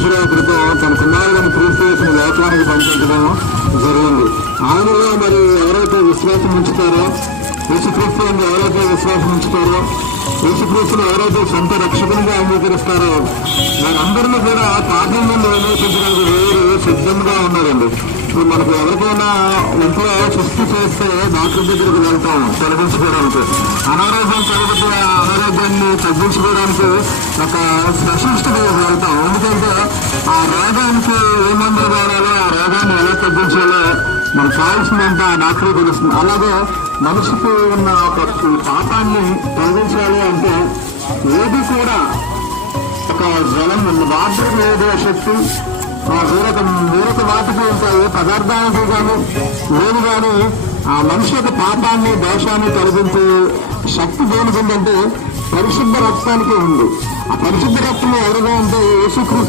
సంవత్సరాల క్రితం తన కుమారులను క్రీస్తు చేసిన లోకానికి పంపించడం జరిగింది. ఆయనలో మరి ఎవరైతే విశ్వాసం ఉంచుతారో, యేసుక్రీస్తు ఎవరైతే విశ్వాసం ఉంచుతారో, యేసుక్రీస్తును ఎవరైతే సొంత రక్షకునిగా అంగీకరిస్తారో వారందరినీ కూడా పాపం నుండి విమోచించడానికి వేరు సిద్ధంగా ఉన్నారండి. ఇప్పుడు మనకు ఎవరికైనా ఇంట్లో సృష్టి చేస్తే డాక్టర్ దగ్గరికి వెళ్తాం తొలగించుకోవడానికి. అనారోగ్యం కలిగితే అనారోగ్యాన్ని తగ్గించుకోవడానికి ఒక స్పెషలిస్ట్ దగ్గరికి వెళ్తాం. ఎందుకంటే ఆ రోగానికి ఏ మందులు వాడాలో, ఆ రోగాన్ని ఎలా తగ్గించాలో మనకు కావాల్సిందంటే ఆ డాక్టర్ తెలుస్తుంది. అలాగే మనిషికి ఉన్న ఒక పాపాన్ని తొలగించాలి అంటే ఏది కూడా ఒక జలం వాటర్ లేదు శక్తి, వేరొక వాటికి ఉంటాయి పదార్థానికి కానీ లేదు. కానీ ఆ మనిషి యొక్క పాపాన్ని దోషాన్ని తొలగించే శక్తి దేనికి ఉందంటే పరిశుద్ధ రక్తానికి ఉంది. ఆ పరిశుద్ధ రక్తం ఎవరుగా అంటే యేసుక్రీస్తు